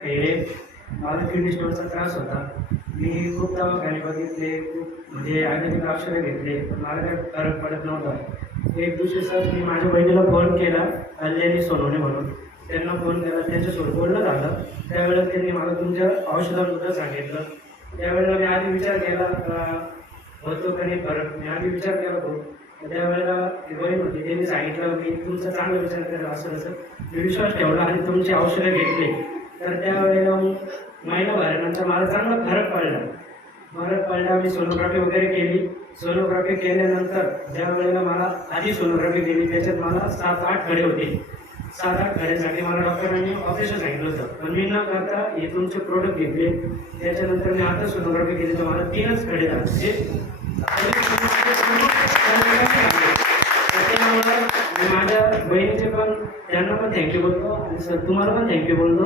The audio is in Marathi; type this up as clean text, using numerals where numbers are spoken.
हे मला किडनी स्टोनचा त्रास होता. मी खूप दवाखाने बघितले, खूप म्हणजे आयुर्वेदिक औषधं घेतले, पण मला काही फरक पडत नव्हता. एक दिवशी सर मी माझ्या बहिणीला फोन केला, कल्याणी सोनवणे म्हणून. त्यांना फोन केला, त्यांच्यासोबत बोलणं झालं. त्यावेळेला त्यांनी मला तुमच्या औषधाबद्दल सांगितलं. त्यावेळेला मी आधी विचार केला होतो का नाही फरक. मी आधी विचार केला खूप. त्यावेळेला ती बहीण होती, त्यांनी सांगितलं मी तुमचा चांगला विचार केला असं तसं. मी विश्वास ठेवला आणि तुमची औषधं घेतली. तर त्यावेळेला मग महिनाभरानंतर मला चांगला फरक पडला. मी सोनोग्राफी वगैरे केली. सोनोग्राफी केल्यानंतर ज्या वेळेला मला आधी सोनोग्राफी केली त्याच्यात मला 7-8 खडे होते. 7-8 खड्यांसाठी मला डॉक्टरांनी ऑपरेशन सांगितलं होतं. पण मी न करता हे तुमचे प्रोडक्ट घेतले. त्याच्यानंतर मी आता सोनोग्राफी केली तर मला 3च खडे झाले. मी माझ्या बहिणीचे पण त्यांना पण थँक्यू बोलतो आणि सर तुम्हाला पण थँक्यू बोलतो.